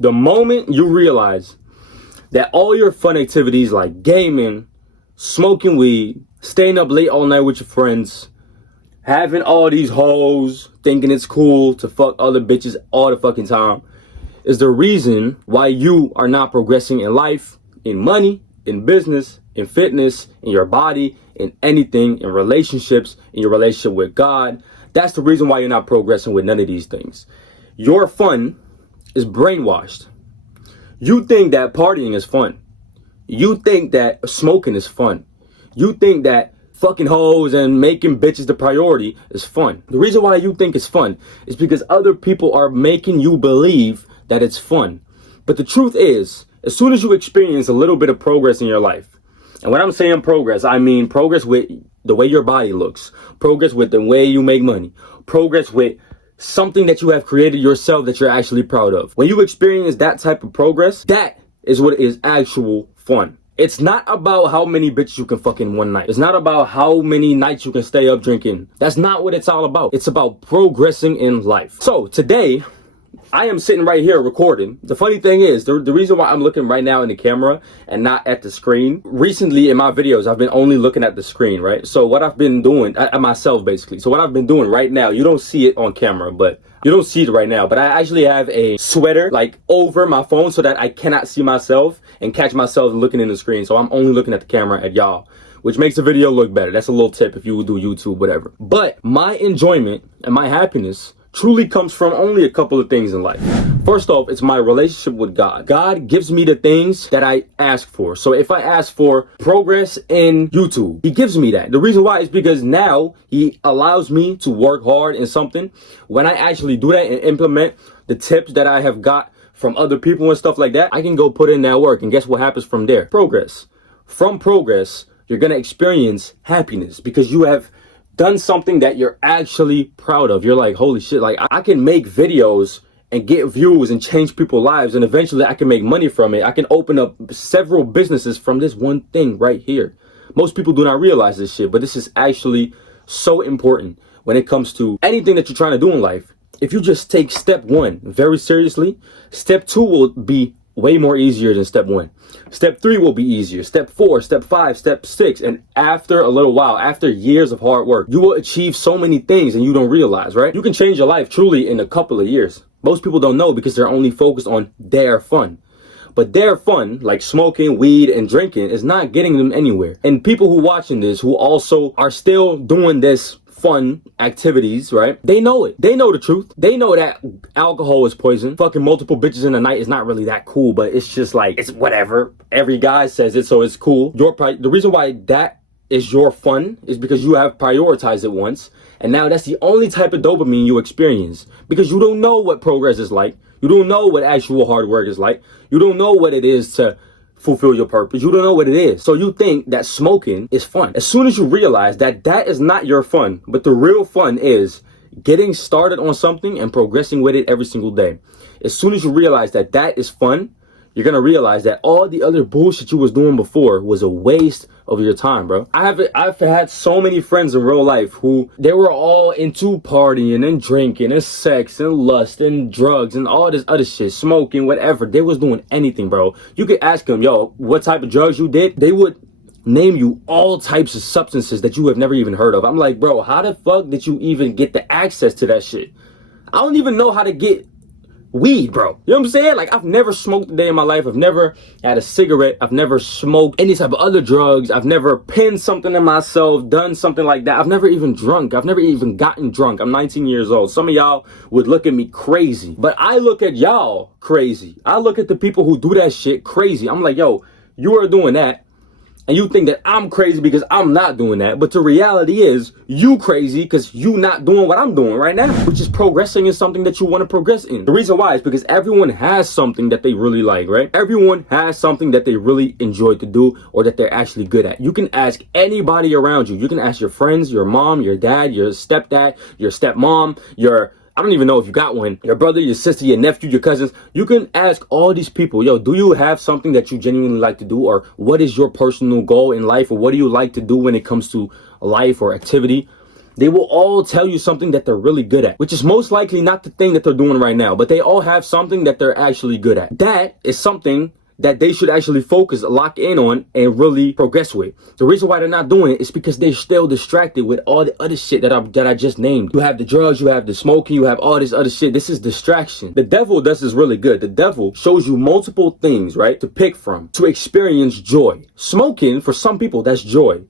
The moment you realize that all your fun activities like gaming, smoking weed, staying up late all night with your friends, having all these hoes, thinking it's cool to fuck other bitches all the fucking time, is the reason why you are not progressing in life, in money, in business, in fitness, in your body, in anything, in relationships, in your relationship with God. That's the reason why you're not progressing with none of these things. Your fun is brainwashed. You think that partying is fun. You think that smoking is fun. You think that fucking hoes and making bitches the priority is fun. The reason why you think it's fun is because other people are making you believe that it's fun. But the truth is, as soon as you experience a little bit of progress in your life, and when I'm saying progress, I mean progress with the way your body looks, progress with the way you make money, progress with something that you have created yourself that you're actually proud of. When you experience that type of progress, that is what is actual fun. It's not about how many bitches you can fuck in one night. It's not about how many nights you can stay up drinking. That's not what it's all about. It's about progressing in life. So today, I am sitting right here recording. The funny thing is, the reason why I'm looking right now in the camera and not at the screen, recently in my videos, I've been only looking at the screen, right? So what I've been doing, myself basically. So what I've been doing right now, you don't see it on camera, but you don't see it right now, but I actually have a sweater like over my phone so that I cannot see myself and catch myself looking in the screen. So I'm only looking at the camera at y'all, which makes the video look better. That's a little tip if you do YouTube, whatever. But my enjoyment and my happiness truly comes from only a couple of things in life. First off, it's my relationship with God. God gives me the things that I ask for. So if I ask for progress in YouTube, he gives me that. The reason why is because now he allows me to work hard in something. When I actually do that and implement the tips that I have got from other people and stuff like that, I can go put in that work. And guess what happens from there? Progress. From progress, you're going to experience happiness because you have done something that you're actually proud of. You're like, holy shit, like I can make videos and get views and change people's lives, and eventually I can make money from it. I can open up several businesses from this one thing right here. Most people do not realize this shit, but this is actually so important when it comes to anything that you're trying to do in life. If you just take step one very seriously, step two will be way more easier than step one. Step 3 will be easier. Step 4, step 5, step 6. And after a little while, after years of hard work, you will achieve so many things and you don't realize, right? You can change your life truly in a couple of years. Most people don't know because they're only focused on their fun. But their fun, like smoking, weed, and drinking, is not getting them anywhere. And people who watching this, who also are still doing this fun activities, right? They know it. They know the truth. They know that alcohol is poison. Fucking multiple bitches in the night is not really that cool, but it's just like, it's whatever. Every guy says it, so it's cool. The reason why that is your fun is because you have prioritized it once, and now that's the only type of dopamine you experience because you don't know what progress is like. You don't know what actual hard work is like. You don't know what it is to fulfill your purpose. You don't know what it is. So you think that smoking is fun. As soon as you realize that that is not your fun, but the real fun is getting started on something and progressing with it every single day. As soon as you realize that that is fun, you're going to realize that all the other bullshit you was doing before was a waste of your time, bro. I've had so many friends in real life who they were all into partying and drinking and sex and lust and drugs and all this other shit, smoking, whatever. They was doing anything, bro. You could ask them, yo, what type of drugs you did? They would name you all types of substances that you have never even heard of. I'm like, bro, how the fuck did you even get the access to that shit? I don't even know how to get weed, bro. You know what I'm saying? Like, I've never smoked a day in my life. I've never had a cigarette. I've never smoked any type of other drugs. I've never pinned something in myself, done something like that. I've never even drunk. I've never even gotten drunk. I'm 19 years old. Some of y'all would look at me crazy, but I look at y'all crazy. I look at the people who do that shit crazy. I'm like, yo, you are doing that, and you think that I'm crazy because I'm not doing that. But the reality is, you crazy because you not doing what I'm doing right now, which is progressing in something that you want to progress in. The reason why is because everyone has something that they really like, right? Everyone has something that they really enjoy to do or that they're actually good at. You can ask anybody around you. You can ask your friends, your mom, your dad, your stepdad, your stepmom, I don't even know if you got one, your brother, your sister, your nephew, your cousins. You can ask all these people, yo, do you have something that you genuinely like to do? Or what is your personal goal in life? Or what do you like to do when it comes to life or activity? They will all tell you something that they're really good at, which is most likely not the thing that they're doing right now, but they all have something that they're actually good at. That is something that they should actually focus, lock in on, and really progress with. The reason why they're not doing it is because they're still distracted with all the other shit that I just named. You have the drugs, you have the smoking, you have all this other shit. This is distraction. The devil does this really good. The devil shows you multiple things, right, to pick from, to experience joy. Smoking, for some people, that's joy.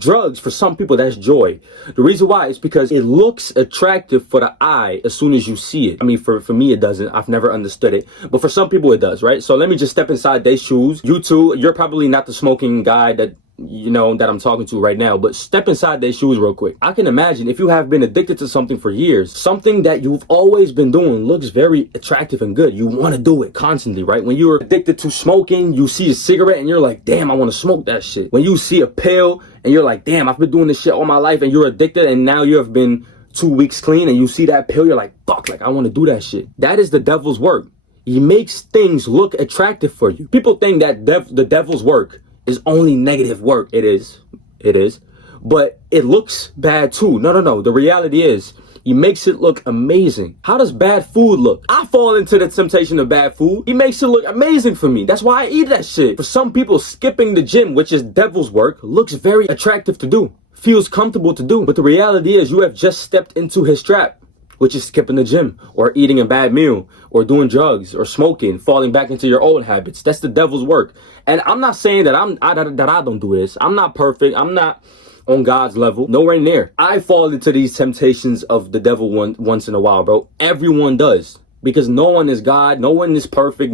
Drugs, for some people, that's joy. The reason why is because it looks attractive for the eye as soon as you see it. I mean, for me, it doesn't. I've never understood it. But for some people, it does, right? So let me just step inside their shoes. You too, you're probably not the smoking guy that that I'm talking to right now, but step inside their shoes real quick. I can imagine if you have been addicted to something for years, something that you've always been doing looks very attractive and good. You want to do it constantly, right? When you're addicted to smoking, you see a cigarette and you're like, damn, I want to smoke that shit. When you see a pill and you're like, damn, I've been doing this shit all my life, and you're addicted, and now you have been 2 weeks clean and you see that pill, you're like, fuck, like I want to do that shit. That is the devil's work. He makes things look attractive for you. People think that the devil's work is only negative work. It is, but it looks bad too. No. The reality is, he makes it look amazing. How does bad food look? I fall into the temptation of bad food. He makes it look amazing for me. That's why I eat that shit. For some people, skipping the gym, which is devil's work, looks very attractive to do, feels comfortable to do. But the reality is, you have just stepped into his trap, which is skipping the gym, or eating a bad meal, or doing drugs, or smoking, falling back into your old habits. That's the devil's work. And I'm not saying that I don't do this. I'm not perfect. I'm not on God's level. Nowhere near. I fall into these temptations of the devil once in a while, bro. Everyone does. Because no one is God. No one is perfect.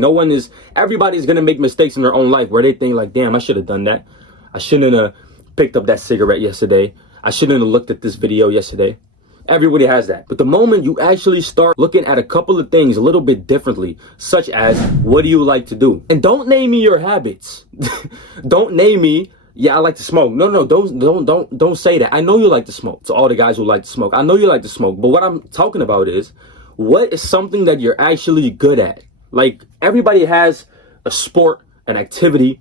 Everybody's going to make mistakes in their own life where they think like, damn, I should have done that. I shouldn't have picked up that cigarette yesterday. I shouldn't have looked at this video yesterday. Everybody has that. But the moment you actually start looking at a couple of things a little bit differently, such as, what do you like to do? And don't name me your habits. Don't name me, yeah, I like to smoke. No, don't say that. I know you like to smoke. To all the guys who like to smoke, I know you like to smoke. But what I'm talking about is, what is something that you're actually good at? Like, everybody has a sport, an activity,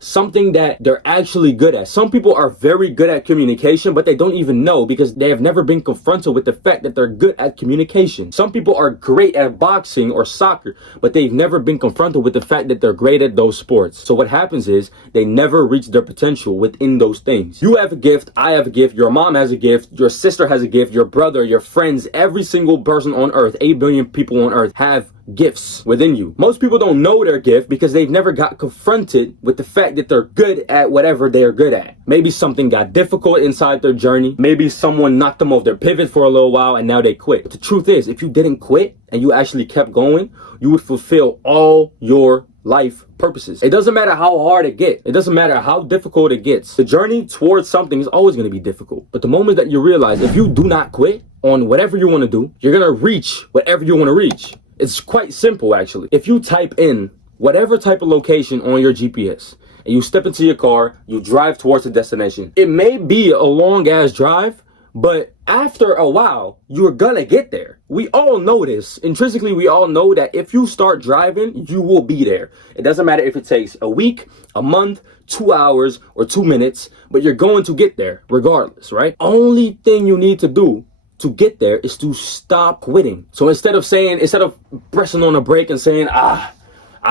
something that they're actually good at. Some people are very good at communication, but they don't even know because they have never been confronted with the fact that they're good at communication. Some people are great at boxing or soccer, but they've never been confronted with the fact that they're great at those sports. So what happens is, they never reach their potential within those things. You have a gift, I have a gift, your mom has a gift, your sister has a gift, your brother, your friends, every single person on earth, 8 billion people on earth have gifts within you. Most people don't know their gift because they've never got confronted with the fact that they're good at whatever they're good at. Maybe something got difficult inside their journey. Maybe someone knocked them off their pivot for a little while and now they quit. But the truth is, if you didn't quit and you actually kept going, you would fulfill all your life purposes. It doesn't matter how hard it gets. It doesn't matter how difficult it gets. The journey towards something is always going to be difficult. But the moment that you realize, if you do not quit on whatever you want to do, you're going to reach whatever you want to reach. It's quite simple, actually. If you type in whatever type of location on your GPS and you step into your car, you drive towards the destination. It may be a long ass drive, but after a while, you're gonna get there. We all know this. Intrinsically, we all know that if you start driving, you will be there. It doesn't matter if it takes a week, a month, 2 hours, or 2 minutes, but you're going to get there regardless, right? Only thing you need to do to get there is to stop quitting. So instead of pressing on the brake and saying, I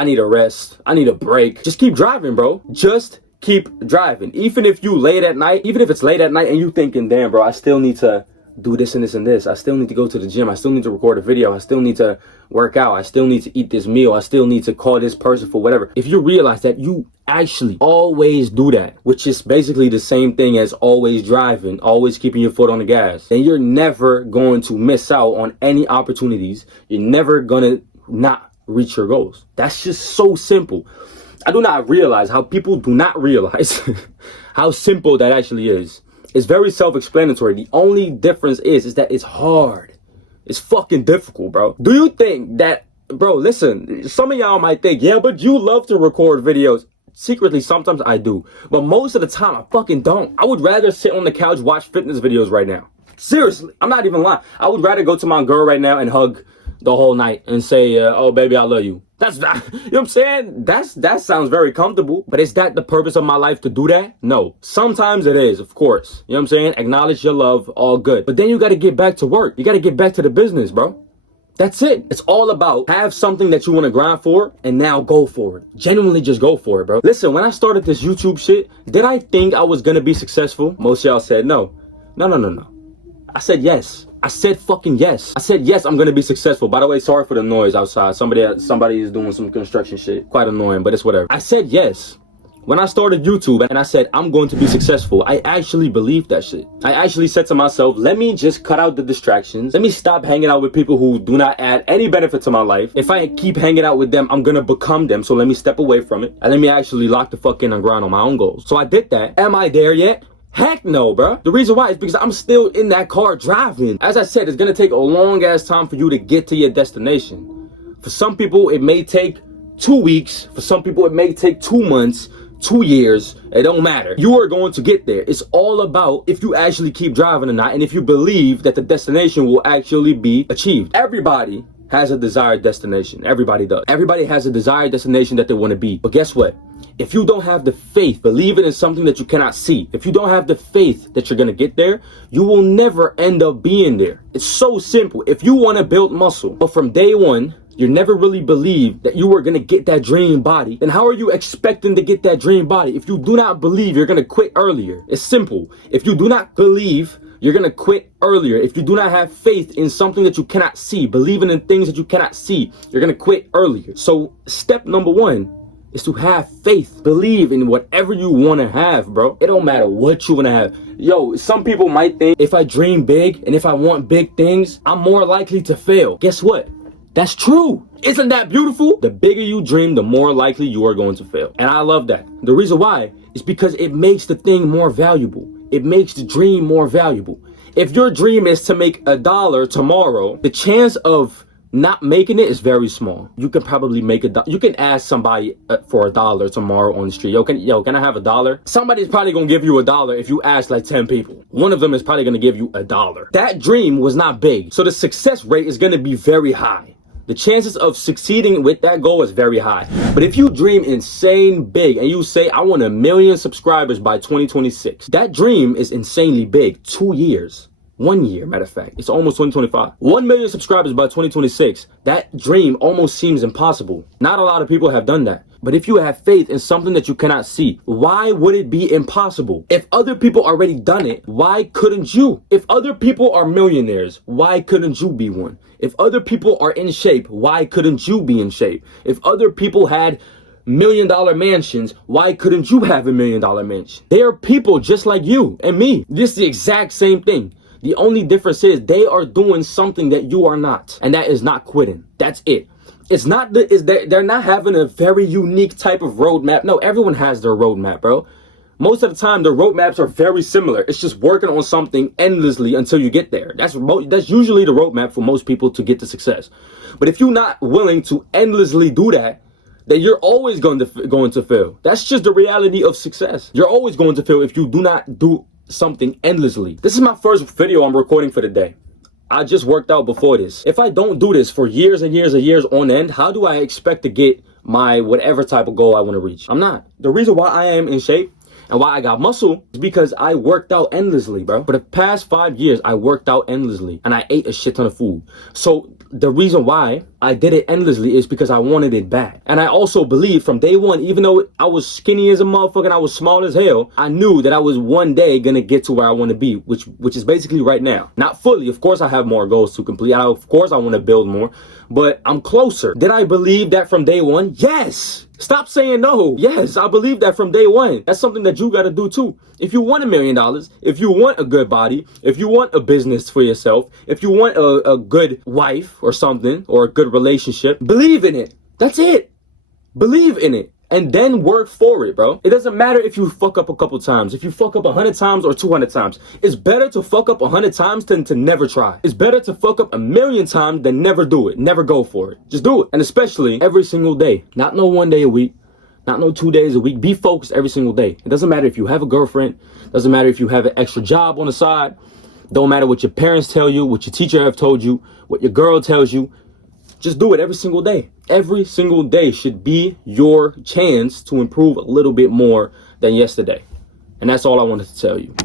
need a rest, I need a break, just keep driving, bro. Just keep driving. Even if it's late at night and you thinking, damn, bro, I still need to do this and this and this. I still need to go to the gym. I still need to record a video. I still need to work out. I still need to eat this meal. I still need to call this person for whatever. If you realize that you actually always do that, which is basically the same thing as always driving, always keeping your foot on the gas, then you're never going to miss out on any opportunities. You're never gonna not reach your goals. That's just so simple. I do not realize how people do not realize how simple that actually is. It's very self-explanatory. The only difference is that it's hard. It's fucking difficult, bro. Do you think that, bro, listen, some of y'all might think, yeah, but you love to record videos. Secretly, sometimes I do. But most of the time, I fucking don't. I would rather sit on the couch, watch fitness videos right now. Seriously, I'm not even lying. I would rather go to my girl right now and hug the whole night and say, oh, baby, I love you. That's not, you know what I'm saying? That sounds very comfortable, but is that the purpose of my life to do that? No. Sometimes it is, of course. You know what I'm saying? Acknowledge your love, all good. But then you got to get back to work. You got to get back to the business, bro. That's it. It's all about have something that you want to grind for and now go for it. Genuinely just go for it, bro. Listen, when I started this YouTube shit, did I think I was going to be successful? Most of y'all said no. No. I said yes. I said fucking yes. I said yes, I'm gonna be successful. By the way, sorry for the noise outside. Somebody is doing some construction shit. Quite annoying, but it's whatever. I said yes. When I started YouTube and I said I'm going to be successful, I actually believed that shit. I actually said to myself, let me just cut out the distractions. Let me stop hanging out with people who do not add any benefit to my life. If I keep hanging out with them, I'm gonna become them. So let me step away from it and let me actually lock the fuck in and grind on my own goals. So I did that. Am I there yet? Heck no, bro. The reason why is because I'm still in that car driving. As I said, it's gonna take a long ass time for you to get to your destination. For some people, it may take 2 weeks. For some people, it may take 2 months, 2 years. It don't matter. You are going to get there. It's all about if you actually keep driving or not, and if you believe that the destination will actually be achieved. Everybody has a desired destination. Everybody does. Everybody has a desired destination that they want to be. But guess what? If you don't have the faith, believing in something that you cannot see, if you don't have the faith that you're going to get there, you will never end up being there. It's so simple. If you want to build muscle, but from day one, you never really believed that you were going to get that dream body, then how are you expecting to get that dream body? If you do not believe, you're going to quit earlier. It's simple. If you do not believe, you're going to quit earlier. If you do not have faith in something that you cannot see, believing in things that you cannot see, you're going to quit earlier. So step number one is to have faith. Believe in whatever you want to have, bro. It don't matter what you want to have. Yo, some people might think if I dream big and if I want big things, I'm more likely to fail. Guess what? That's true. Isn't that beautiful? The bigger you dream, the more likely you are going to fail. And I love that. The reason why is because it makes the thing more valuable. It makes the dream more valuable. If your dream is to make $1 tomorrow, the chance of not making it is very small. You can probably make $1. You can ask somebody for $1 tomorrow on the street. Yo, can I have $1? Somebody's probably gonna give you $1 if you ask like 10 people. One of them is probably gonna give you $1. That dream was not big, so the success rate is gonna be very high. The chances of succeeding with that goal is very high. But if you dream insane big and you say, I want 1 million subscribers by 2026, that dream is insanely big. 2 years. 1 year, matter of fact. It's almost 2025. 1 million subscribers by 2026. That dream almost seems impossible. Not a lot of people have done that. But if you have faith in something that you cannot see, why would it be impossible? If other people already done it, why couldn't you? If other people are millionaires, why couldn't you be one? If other people are in shape, why couldn't you be in shape? If other people had $1 million mansions, why couldn't you have $1 million mansion? They are people just like you and me. This is the exact same thing. The only difference is they are doing something that you are not, and that is not quitting. That's it. It's not they're not having a very unique type of roadmap. No, everyone has their roadmap, bro. Most of the time, the roadmaps are very similar. It's just working on something endlessly until you get there. That's usually the roadmap for most people to get to success. But if you're not willing to endlessly do that, then you're always going to fail. That's just the reality of success. You're always going to fail if you do not do something endlessly. This is my first video I'm recording for the day. I just worked out before this. If I don't do this for years and years and years on end, how do I expect to get my whatever type of goal I want to reach? I'm not. The reason why I am in shape and why I got muscle is because I worked out endlessly, bro. For the past 5 years, I worked out endlessly and I ate a shit ton of food. So the reason why I did it endlessly is because I wanted it bad. And I also believe from day one, even though I was skinny as a motherfucker and I was small as hell, I knew that I was one day gonna get to where I want to be, which is basically right now. Not fully. Of course, I have more goals to complete. Of course, I want to build more, but I'm closer. Did I believe that from day one? Yes. Stop saying no. Yes, I believe that from day one. That's something that you got to do too. If you want $1 million, if you want a good body, if you want a business for yourself, if you want a good wife or something, or a good relationship, believe in it. That's it. Believe in it. And then work for it, bro. It doesn't matter if you fuck up a couple times. If you fuck up 100 times or 200 times. It's better to fuck up 100 times than to never try. It's better to fuck up 1,000,000 times than never do it. Never go for it. Just do it. And especially every single day. Not no 1 day a week. Not no 2 days a week. Be focused every single day. It doesn't matter if you have a girlfriend. Doesn't matter if you have an extra job on the side. Don't matter what your parents tell you, what your teacher have told you, what your girl tells you. Just do it every single day. Every single day should be your chance to improve a little bit more than yesterday. And that's all I wanted to tell you.